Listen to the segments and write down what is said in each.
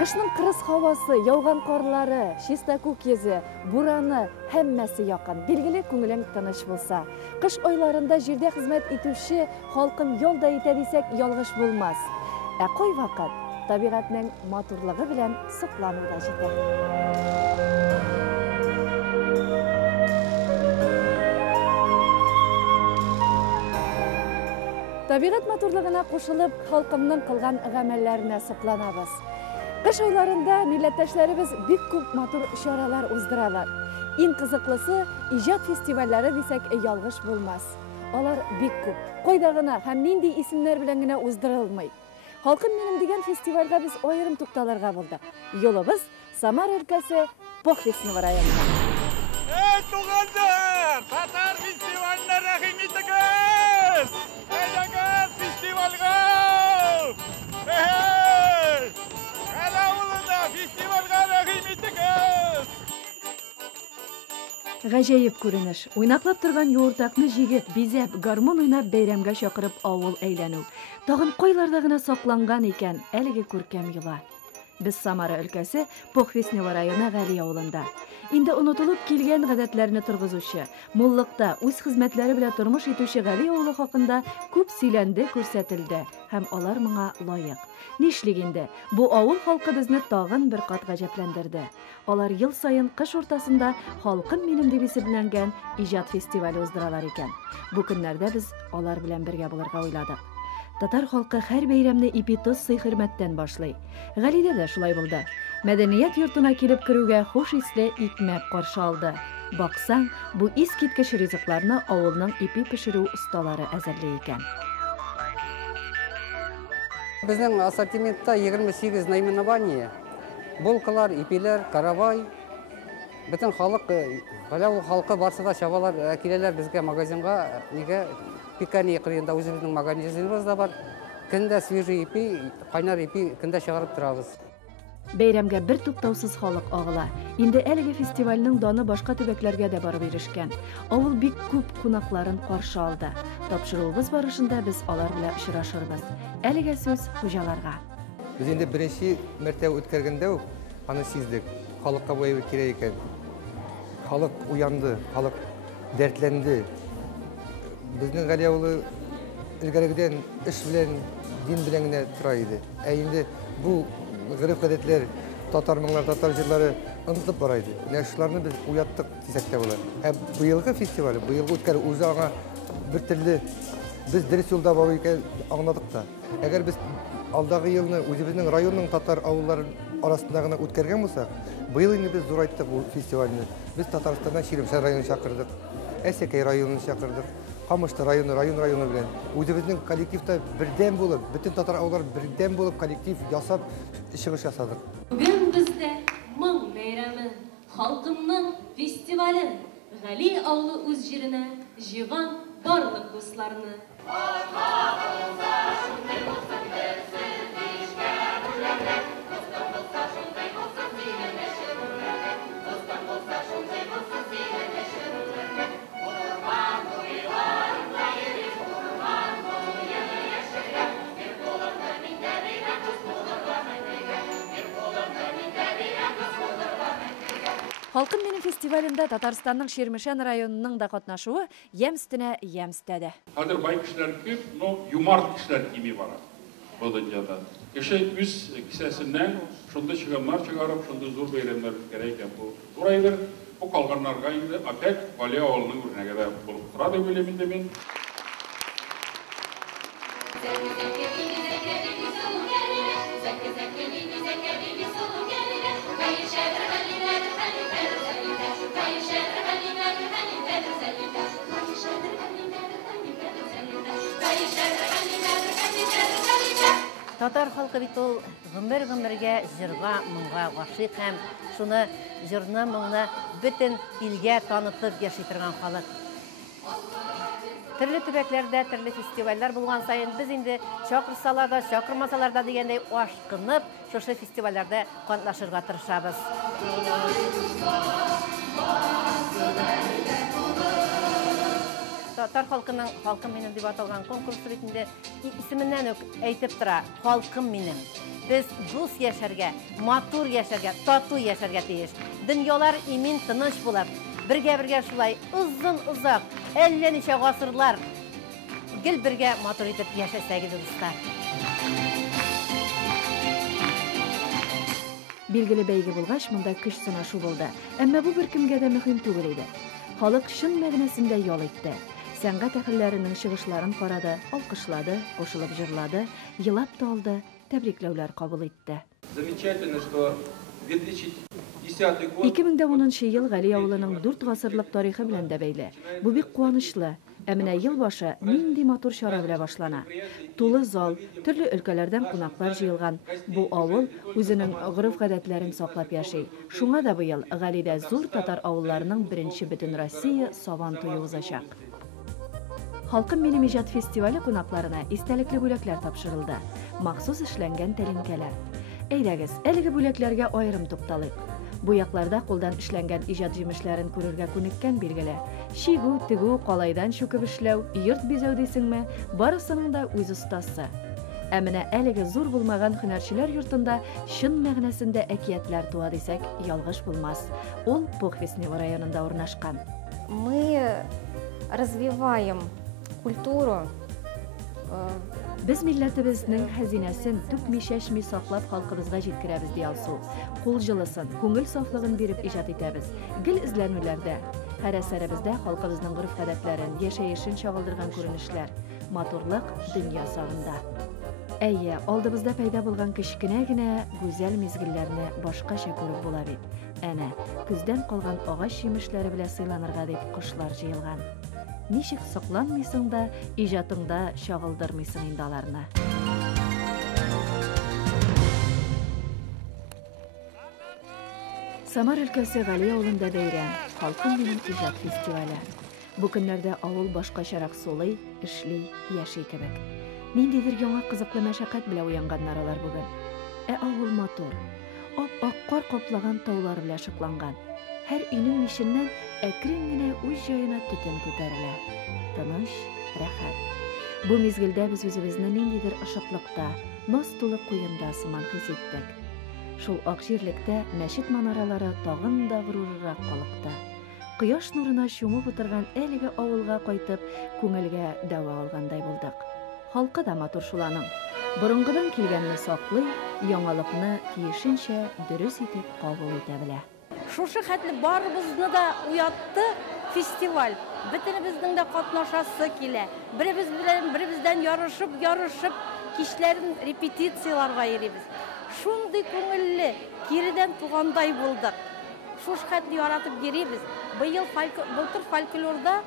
Кышның кырыс һавасы, яуган карлары, чиста күк йөзе, бураны һәммәсе якын. Билгеле, күңелең тыныч булса. Кыш айларында җирдә хезмәт итүче халкым ял да итә дисәк, ялгыш булмас. Ә кай вакыт табигатьнең матурлыгы белән соклану да җитә. Табигать матурлыгына кушылып, халкымның кылган гамәлләренә сокланабыз. Кыш айларында милләттәшләребез бик күп матур чаралар уздыралар. Иң кызыклысы иҗат фестивальләре дисәк ялгыш булмас. Алар бик күп. Кайда гына һәм нинди исемнәр белән генә уздырылмый. Халкым минем дигән фестивальгә без аерым тукталырга булдык. Юлыбыз Самара өлкәсе Похвестнево районында. Эй, тугандар! Татар фестиваленә рәхим итегез! Әйдәгез фестивальгә! Фестивальгә рәхим итегез! Гаҗәеп күренеш. Уйнаклап торган юыртакны җигеп, бизәп, гармон уйнап бәйрәмгә чакырып авыл әйләнү. Тагын кайларда гына сакланган икән әлеге күркәм йола. Без Самара өлкәсе Похвестнево районы Гали авылында. Инде онытылып килгән гадәтләрне торгызучы, муллыкта үз хезмәтләре белән тормыш итүче Гали авылы хакында күп сөйләнде, күрсәтелде һәм алар моңа лаек. Нишлек инде? Бу авыл халкы безне тагын бер кат гаҗәпләндерде. Алар ел саен кыш уртасында халкым минем дип исемләнгән иҗат фестивале уздыралар икән. Бу көннәрдә без алар белән бергә булырга уйладык. Татар халкы һәр бәйрәмне ипи-тоз сый-хөрмәттән башлый. Галидә дә шулай булды. Мәдәният йортына килеп керүгә хуш исле икмәк каршы алды. Баксаң, бу искиткеч ризыкларны авылның ипи пешерү осталары әзерләй икән. Безнең ассортиментта 28 наименование. Булкалар, ипиләр, каравай. Бөтен халык, Галау халкы барсы да чабалар, киләләр безгә магазинга, нигә пекарня кырыенда үзебезнең магазиныбыз да бар. Көндә свежий ипи, кайнар ипи көндә чыгарып торабыз. Бәйрәмгә бер туктаусыз халык агыла. Инде әлеге фестивальнең даны башка төбәкләргә дә барып ирешкән. Авыл бик күп кунакларын каршы алды. Тапшыруыбыз барышында без алар белән очрашырбыз. Әлеге сүз хуҗаларга. Без инде беренче мәртәбә үткәргәндә аны сиздек. Халыкка бу әйбер кирәк икән. Халык уянды, халык дәртләнде. Безнең Гали авылы илгәрегедән эш белән, дин белән генә тора иде. Ә инде бу гырыф-гадәтләр, татар моңлар, татар җырлары онытылып бара иде. Менә шуларны без уяттык дисәк тә була. Ә быелгы фестиваль, быелгы үткәрү үзе аңа бер төрле без дөрес юлда бару икән аңладык та. Әгәр без алдагы елны үзебезнең районның татар авыллары арасында гына үткәргән булсак, быел инде без зурайттык бу фестивальне. Без Татарстаннан Ширемшәр районын чакырдык, Әсәкәй районын чакырдык, Камышты районы белән. Үзебезнең коллективта бердәм булып, бөтен татар авыллар бердәм булып коллектив ясап чыгыш ясадык. Бүген бездә моң бәйрәме, халкымның фестивале, Гали авылы үз җиренә җыйган барлык дусларны. Халкым минем фестивалендә Татарстанның Ширмешән районының да катнашуы ямстенә ямстәде. Хәзер бай кешеләр күп, но юмарт кешеләр кими бара. Бу дөньяда. Кеше үз кисәсеннән шундый чыгымнар чыгарып, шундый зур бәйрәмнәр үткәрә икән бу. Бурайлар бу калганнарга инде опять Гали авылының үрнәге дә булып тора дип уйлыйм инде мин. Татар халкы бит ул гомер-гомергә җырга, моңга гашыйк һәм шуны җырны, моңны бөтен илгә танытып яши торган халык. Төрле төбәкләрдә төрле фестивальләр булган саен без инде чакырсалар да, чакырмасалар да дигәндәй ашкынып, шушы фестивальләрдә катнашырга тырышабыз. Татар халкының халкым минем дип аталган конкурс ретендә исеменнән үк әйтеп тора, халкым минем. Без дус яшәргә, матур яшәргә, тату яшәргә тиеш. Дөньялар имин тыныч булып, бергә шулай озын-озак, әллә ничә гасырлар гел бергә матур итеп яшәсәгез, дуслар. Билгеле бәйге булгач, монда көч сынашу булды. Әмма бу беркемгә дә мөһим түгел иде. Халык шын мәгънәсендә ял итте. Сәнгать әһелләренең чыгышларын карады, алкышлады, кушылып җырлады, елап та алды, тәбрикләүләр кабул итте. Замечательно, что 2010 год 2010 ел Гали авылының 4 гасырлык тарихы белән дә бәйле. Бу бик куанычлы. Ә менә ел башы нинди матур чара белән башлана. Тулы зал, төрле өлкәләрдән кунаклар җыелган. Бу авыл үзенең гореф-гадәтләрен саклап яши. Шуңа да быел Галидә зур татар авылларының беренче бөтен Россия сабан туе узачак. Халкым минем иҗат фестивале кунакларына истәлекле бүләкләр тапшырылды. Махсус эшләнгән тәлинкәләр. Әйдәгез, әлеге бүләкләргә аерым тукталыйк. Бу якларда кулдан эшләнгән иҗат җимешләрен күрергә күнеккән билгеле. Шигү, тегү, калайдан чүкеп эшләү, йорт бизәү дисеңме, барысының да үз остасы. Ә менә әлеге зур булмаган һөнәрчеләр йортында чын мәгънәсендә әкиятләр туа дисәк, ялгыш булмас. Ул Пухвестнево районында урнашкан. Мы развиваем культуру. Без милләтебезнең хәзинәсен түкми-шәшми саклап халкыбызга җиткерәбез ди алсу. Кул җылысын, күңел сафлыгын биреп иҗат итәбез. Гел эзләнүләрдә, һәр әсәребездә халкыбызның гореф-гадәтләрен, яшәешен чагылдырган күренешләр, матурлык дөнья сагында. Әйе, алдыбызда пайда булган кечкенә генә гүзәл мизгелләрне башкача күреп була бит. Әнә, күздән калган агач җимешләре белән сыйланырга дип кошлар җыелган. Ничек сакланмыйсың да, иҗатыңда чагылдырмыйсың инде аларны. Самар өлкәсе Гали авылында бәйрәм, халкым минем иҗат фестивале. Бу көннәрдә авыл башкачарак сулый, эшли, яши кебек. Ниндидер яңа кызыклы мәшәкать белән уянганнар алар бүген. Ә авыл матур. Ап-ак кар каплаган таулар белән шыкланган. Һәр өйнең мишеннән әкрен генә үз җаена төтен күтәрелә. Тыныч, рәхәт. Бу мизгелдә без үзебезне ниндидер ышыклыкта, наз тулы куенда сыман хис иттек. Шул ак җирлектә мәчет манаралары тагын да гуруррак калыкты. Кояш нурына чумып утырган әлеге авылга кайтып, күңелгә дәва алгандай булдык. Халкы да матур шуланың. Борынгыдан килгәнне саклый, яңалыкны тиешенчә дөрес итеп кабул итә белә. Шушы хәтле барыбызны да уятты фестиваль. Бөтенебезнең дә катнашасы килә. Беребездән ярышып, кичләрен репетицияларга йөрибез. Шундый күңелле, киридән тугандай булдык. Шушы хәтле яратып йөрибез. Былтыр фольклорда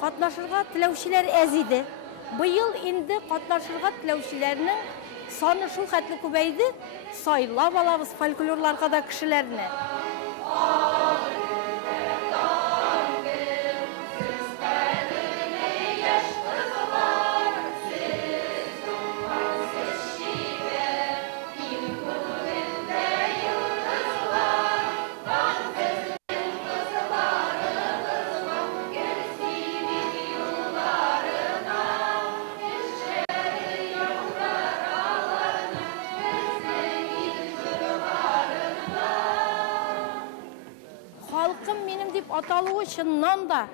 катнашырга теләүчеләр әз иде. Быел инде катнашырга теләүчеләрнең саны шул хәтле күбәйде. Сайлап алабыз фольклорларга да кешеләрне. Халкым минем дип аталуы чыннан да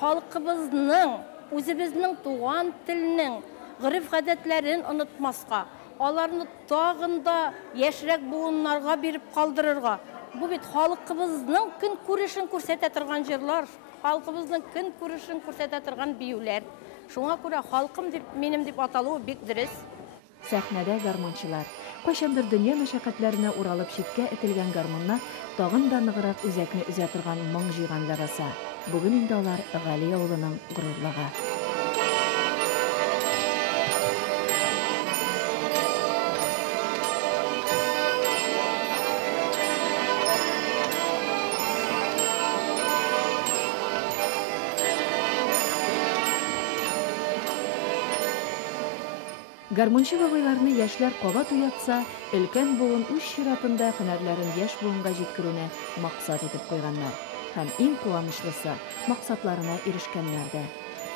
халкыбызның, үзебезнең туган теленең гореф-гадәтләрен онытмаска, аларны тагын да яшьрәк буыннарга биреп калдырырга. Бу бит халкыбызның көн күрешен күрсәтә торган җырлар, халкыбызның көн күрешен күрсәтә торган биюләр. Шуңа күрә халкым дип минем дип аталуы бик дөрес. Сәхнәдә гармончылар. Кайчандыр дөнья мәшәкатьләренә уралып читкә этелгән гармоннар тагын да ныграк үзәкне үзә торган моң җыйган лабаса. Бүген инде алар Гали авылының горурлыгы. Гармончы бабайларны яшьләр кабат уятса, өлкән буын үз чиратында һөнәрләрен яшь буынга җиткерүне максат итеп куйганнар. Һәм иң куанычлысы, максатларына ирешкәннәр дә.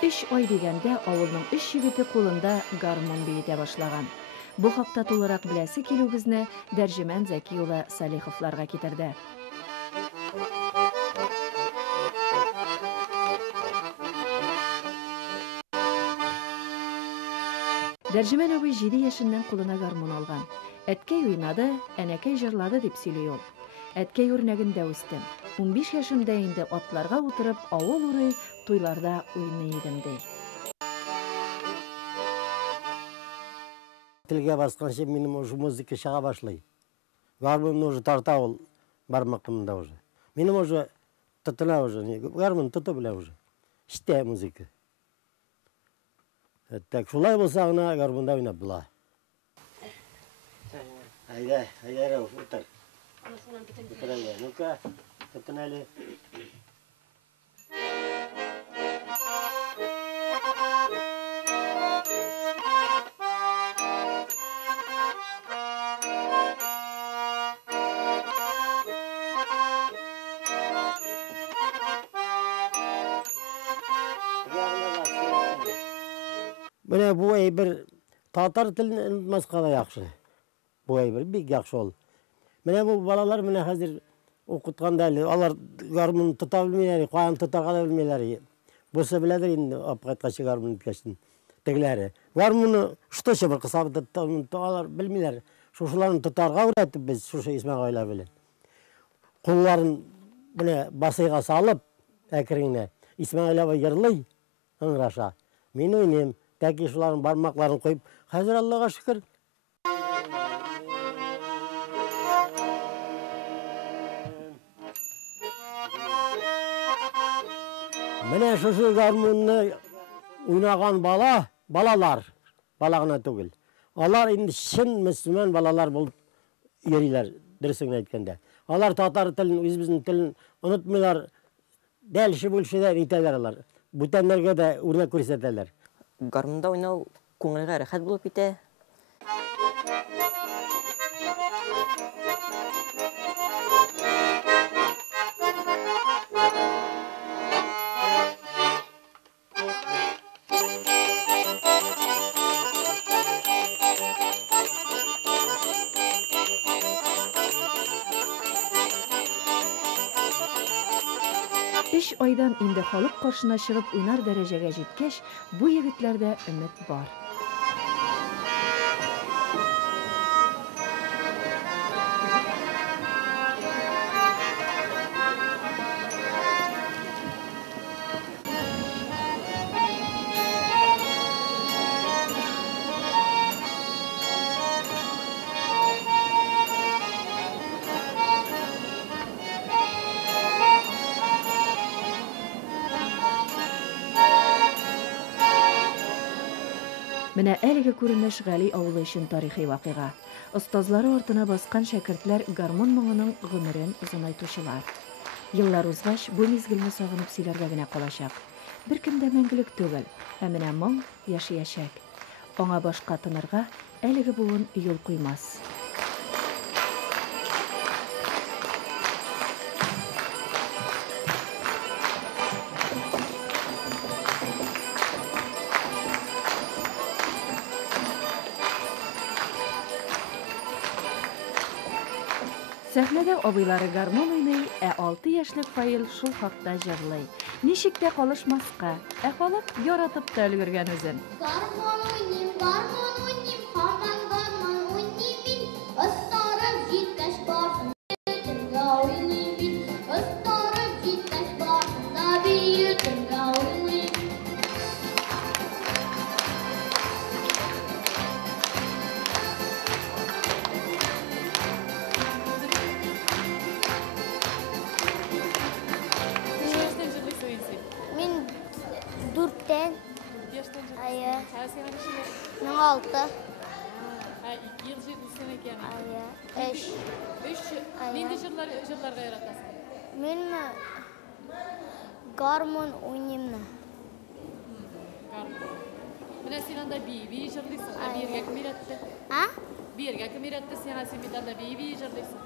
3 ай дигәндә авылның 3 егете кулында гармон биетә башлаган. Бу хакта тулырак беләсе килүебезне тәрҗемән Зәки улы Салиховларга китерде. Тәрҗемән абый 7 яшеннән кулына гармун алган. Әткәй уйнады, әнәкәй җырлады дип сөйли ул. Әткәй үрнәгендә үстем. 15 яшымда инде атларга утырып, авыл урый, туйларда уйный идем ди. Тілге басқанша менің уже музыка шыға башлай. Гармон уже тарта ол бармақымда уже. Менің уже тұтына уже, гармон тұты біле уже. Іште музыка. Так, шулай болса ғына гармонда ойнап бұла. Айда, ұтыр. Ұтыр әлі, ну-ка, тұтын әлі. Міне бұл бір татар тілін ұнытмасқа да яқшы. Бұл бір бек яқшы ол. Міне бұл балалар міне қазір оқытқанда әлі, алар гармон тұта білмейлері, қоян тұтаға да білмейлері. Бұсы біләдір енді апқайтқашы гармон үткәшін тегілері. Гармоны ұштышы бір қысабы алар білмейлері. Шушыларын тұтарға ұратып біз шушы Исмаға ойла білі. Құлларын міне басыйға салып, әкіріңіне Исмаға ойла ерлей, ыңыраша. Мен ойнем. Тәкі шуларын бармақларын қойып, қазір Аллаға шүкір. Міне шушы гармонны ойнаған балалар, балағына түгіл. Алар енді шын мүсілмен балалар болып ерилер, дұрысыңа айткенде. Алар татар тілін, өзіміздің тілін ұнытмайлар, дәлші бөлшедер етелер алар. Бүтәнлерге де өрнек көрсетелер. Гармонда ойнау көңілге рахат болып ете. Үш айдан инде халык каршына чыгып уйнар дәрәҗәгә җиткәч, бу егетләрдә өмет бар. Менә әлеге күренеш Гали авылы өчен тарихи вакыйга. Остазлары артына баскан шәкертләр гармон моңының гомерен озынайтучылар. Еллар узгач, бу мизгелне сагынып сөйләргә генә калачак. Беркем дә мәңгелек түгел, ә менә моң яшәячәк. Аңа башка тынырга әлеге буын юл куймас. Сәхнәдә абыйлары гармон уйный, 6 яшьлек Фаил шул хакта җырлый. Ничек тә калышмаска, халык яратып та өлгергән үзен. Гармон уйним, һаман гармон уйним мин, ыстарып җиткәч барсын, төнгә уйним мин, ыстарып җиткәч барсын, набие төнгә уйним. Дүрттен. Айя. Мен 6. Ел жетілсен екен. Айя. 3. Ненде жырларға яратасың? Мен гармон ойнаймын. Гармон. Міне сен анда бей жырлайсың. Берге кім үйретті? Берге кім үйретті? Сен анда бей жырлайсың.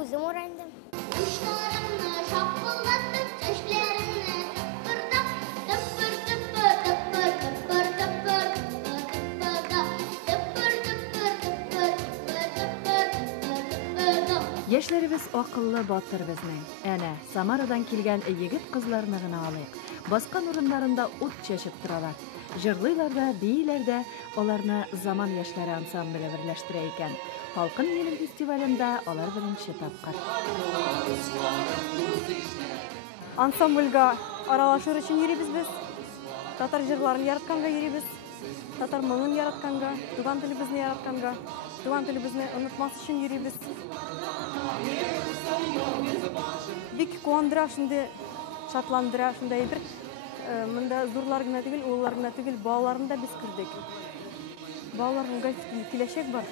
Өзім орайындым. Uçlarını şapkınlatıp, çeşlerini tıpırdak, tıpır tıpır tıpır tıpır tıpır. Яшьләребез акыллы батыр безнең. Әнә, Самарадан килгән егет кызларны гына алыйк. Баскан урыннарында ут чәчеп торалар. Җырлыйлар да, бийләр дә, аларны заман яшьләре ансамбле берләштерә икән. Халкын минем фестивалендә алар беренче тапкыр. Ансамбльгә аралашыр өчен йөрибез без. Татар җырларын яратканга йөрибез. Татар моңын яратканга, туган телебезне яратканга, туган телебезне онытмас өчен йөрибез. Бик куандыра, шундый шатландыра, шундай бер монда зурлар гына түгел, уллар гына түгел, балаларны да без күрдек. Балаларның киләчәк бар.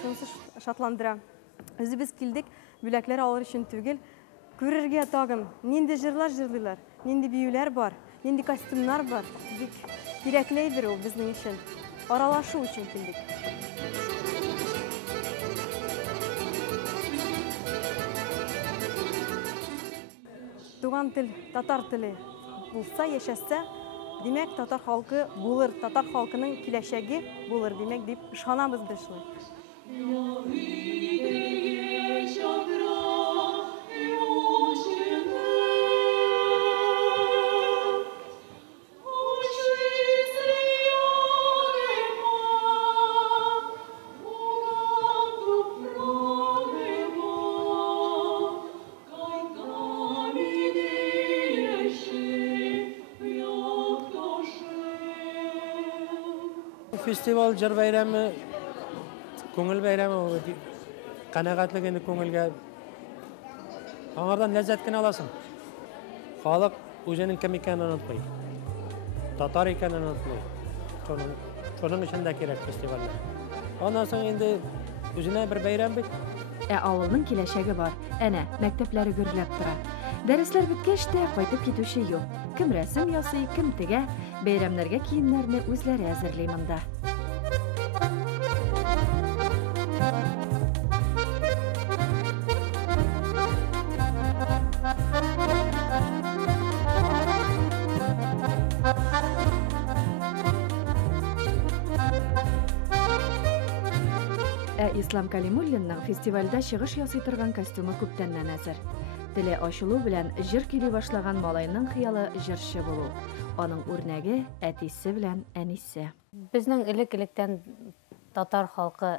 Шунысы шатландыра. Үзебез килдек, бүләкләр алыр өчен түгел, күрергә тагын нинди җырлар җырлыйлар, нинди биюләр бар, нинди костюмнар бар. Бик кирәклейдер ул безнең өчен. Аралашу өчен килдек. Туган тел, татар теле булса, яшәсә, димәк, татар халкы булыр, татар халкының киләчәге булыр, димәк, дип ышанабыз без шулай. Festival jır bayramı, көңіл bayramı, қанағатлық енді көңілге аңардан ләззат кенә аласың. Халық өзінің кім екенін ұнатпай, татар екенін ұнатпай. Соның үшін дә керек фестиваль. Ondan соң енді өзіне бір bayram бит. Авылның киләчәге бар. Әнә, мәктәпләре гөрләп тора. Дәресләр беткәч тә кайтып китүче юк. Кем рәсем ясый, кем тегә, бәйрәмнәргә киемнәрне үзләре әзерли монда. Ислам Калимуллинның фестивальдә чыгыш ясый торган костюмы күптәннән әзер. Теле ачылу белән җыр кили башлаган малайның хыялы җырчы булу. Аның үрнәге әтисе белән әнисе. Безнең элек-электән татар халкы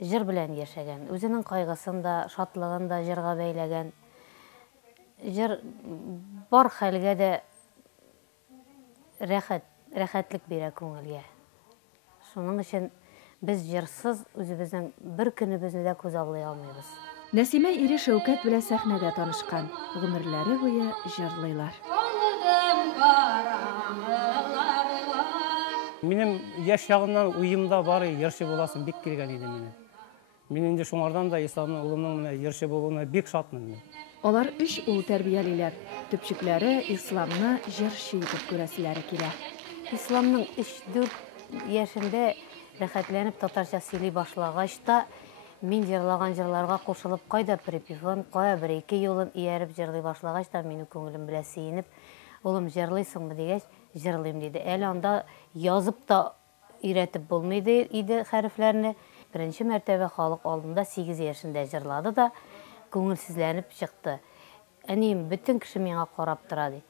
җыр белән яшәгән. Үзенең кайгысын да, шатлыгын да җырга бәйләгән. Җыр бар хәлгә дә рәхәтлек бирә күңелгә. Шуның өчен biz җырсыз үзебезнең бер көнебезне дә күз аллый алмыйбыз. Нәсимә ире Шәүкәт белән сәхнәдә танышкан. Гомерләре буе җырлыйлар. Минем яшь ягымнан уемда бары җырчы буласым бик килгән иде мине. Мин инде шуңардан да исламның улымның менә җырчы булуына бик шатмын. Алар 3 ул тәрбиялиләр. Төпчекләре исламны җырчы итеп күрәселәре килә. Исламның 3-4 яшендә рәхәтләнеп татарча сөйли башлагач та мин җырлаган җырларга кушылып, кайда припевын, кая бер-ике юлын ияреп җырлый башлагач та минем күңелем белән сөенеп, улым җырлыйсыңмы дигәч, җырлыйм диде. Әле анда язып та өйрәтеп булмый иде хәрефләрне. Беренче мәртәбә халык алдында 8 яшендә җырлады да күңелсезләнеп чыкты. Әнием бөтен кеше миңа карап тора ди.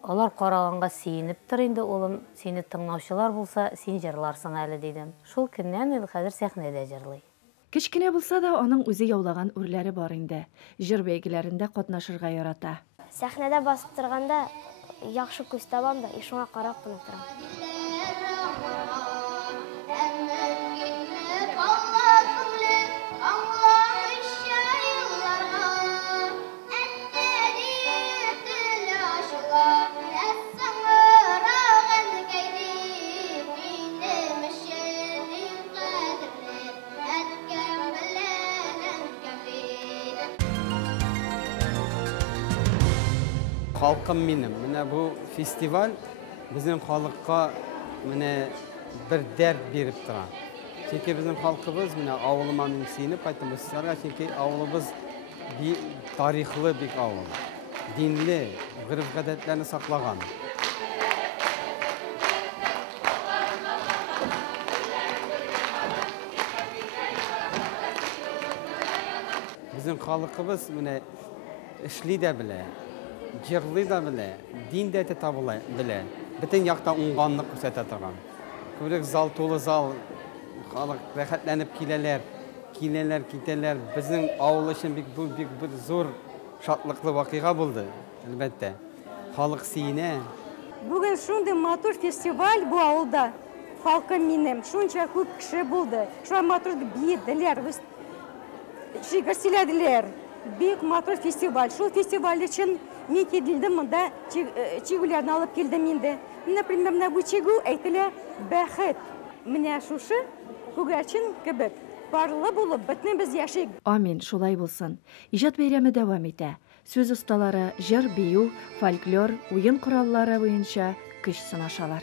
Алар караганга сөенеп тор инде, улым, сине тыңлаучылар булса, син җырларсың әле дидем. Шул көннән ул хәзер сәхнәдә җырлый. Кечкенә булса да, аның үзе яулаган үрләре бар инде. Җыр бәйгеләрендә катнашырга ярата. Сәхнәдә басып торганда яхшы күз табам да, шуңа карап кына торам. Халкым минем, менә бу фестиваль безнең халыкка менә бер дәрт биреп тора. Чөнки безнең халкыбыз менә авылыма мин сөенеп кайттым, сезгә чөнки авылыбыз тарихлы бик авыл. Динле, гырыф-гадәтләрне саклаган. Bizim халқыбыз менә эшли дә белә, җырлый да белә, дин дә табыла белә. Бөтен якта уңганлык күрсәтә торган. Күбрәк зал тулы зал, халык рәхәтләнеп киләләр, китәләр. Безнең авыл өчен бик бер зур шатлыклы вакыйга булды, әлбәттә. Халык сөенә. Бүген шундый матур фестиваль бу авылда. Халкым минем, шунча күп кеше булды. Шулай матур бирделәр, сөйләделәр. Бик матур фестиваль. Шул фестиваль өчен мин килдем монда, чигүләрне алып килдем инде. Например, менә бу чигү әйтелә бәхет. Менә шушы күгәрчен кебек барлы булып, бөтен без яшик. Амин, шулай булсын. Иҗат бәйрәме дәвам итә. Сүз осталары, җыр, бию, фольклор, уен кораллары буенча көч сынашалар.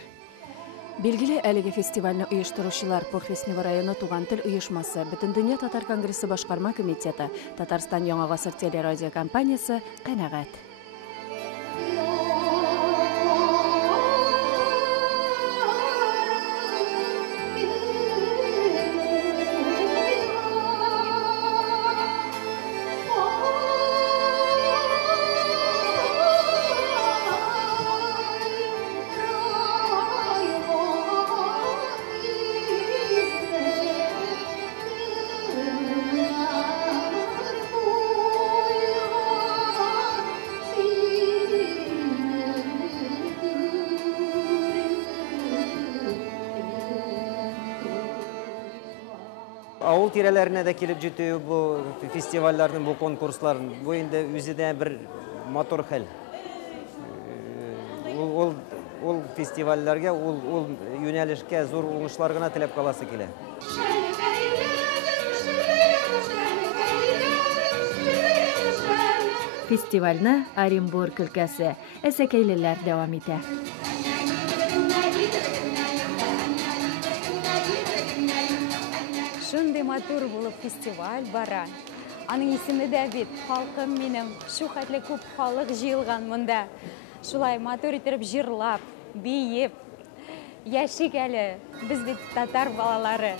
Билгеле, әлеге фестивальне оештыручылар Похреснево районы Туган тел оешмасы, Бөтендөнья татар конгрессы башкарма комитеты, Татарстан Яңа гасыр телерадиокомпаниясе канәгать. Авыл тирәләренә дә килеп җитү бу фестивальләрнең, бу конкурсларын, бу инде үзедә бер матур хәл. Ул фестивальләргә, ул юнәлешкә зур уңышлар гына теләп каласы килә. Фестивальне Оренбург өлкәсе әсәкәйлеләр дәвам итә. Шундый матур булып фестиваль бара. Аның исеме дә бит халкым минем. Шу хәтле күп халык җыелган монда. Шулай матур итеп җырлап, биеп, яшик әле без бит татар балалары.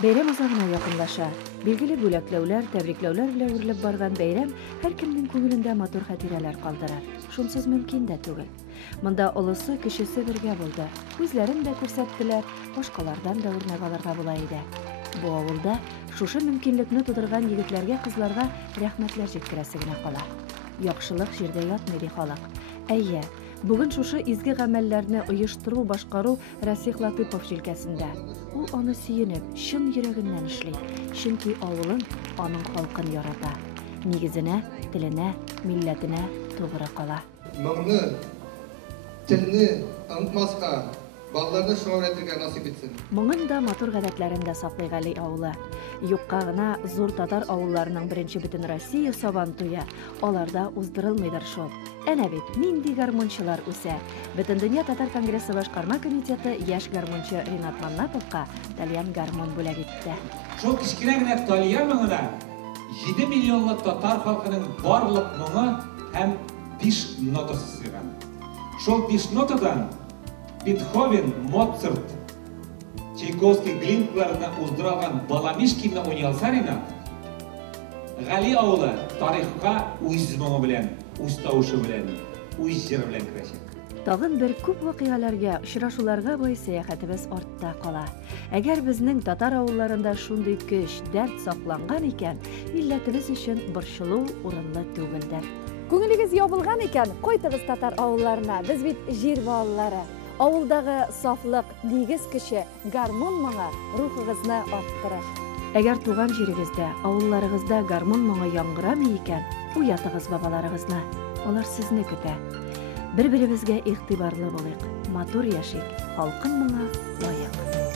Бәйрәм азагына якынлаша. Билгеле бүләкләүләр, тәбрикләүләр белән үрелеп барган бәйрәм һәркемнең күңелендә матур хатирәләр калдырыр. Шунсыз мөмкин дә түгел. Монда олысы, кечесе бергә булды. Үзләрен дә күрсәттеләр, башкалардан да үрнәк алырга була иде. Бу авылда шушы мөмкинлекне тудырган егетләргә, кызларга рәхмәтләр җиткерәсе генә кала. Яхшылык җирдә ятмый ди халык. Әйе, бүген шушы изге гамәлләрне оештыру, башкару Расих Латыпов җилкәсендә. Ул аны сөенеп, чын йөрәгеннән эшли, чөнки авылын, аның халкын ярата. Нигезенә, теленә, милләтенә тугры кала. Моңны, телне онытмаска, балаларны шуңа өйрәтергә насип итсен. Моңын да, матур гадәтләрен дә саклый Гали авылы. Юкка гына зур татар авылларының беренче бөтен Россия сабан туя, аларда уздырылмыйдыр шул. Әнә бит нинди гармончылар үсә. Бөтендөнья татар конгрессы башкарма комитеты яшь гармончы Ринат Маннаповка тальян гармон бүләк итте. Шул кичкенә генә тальян моңына 7 миллионлык татар халкының барлык моңы һәм 5 нотасы сыйган. Шул 5 нотадан Бетховен, Моцарт, Чайковский глинкаларына уздырылган Баламишкинны уйналса Ринат, Гали авылы тарихка үз моңы белән, үз тавышы белән, үз җыры белән керәчәк. Тагын бер күп вакыйгаларга, очрашуларга бай сәяхәтебез артта кала. Әгәр безнең татар авылларында шундый көч, дәрт сакланган икән, милләтебез өчен борчылу урынлы түгелдер. Күңелегез ябылган икән, кайтыгыз татар авылларына. Без бит җир балалары. Авылдагы сафлык, нигез көче, гармон моңы рухыгызны арттырыр. Әгәр туган җирегездә, авылларыгызда гармон моңы яңгырамый икән, уятыгыз бабаларыгызны. Алар сезне көтә. Бер-беребезгә игътибарлы булыйк. Матур яшик. Халкын моңа лаек.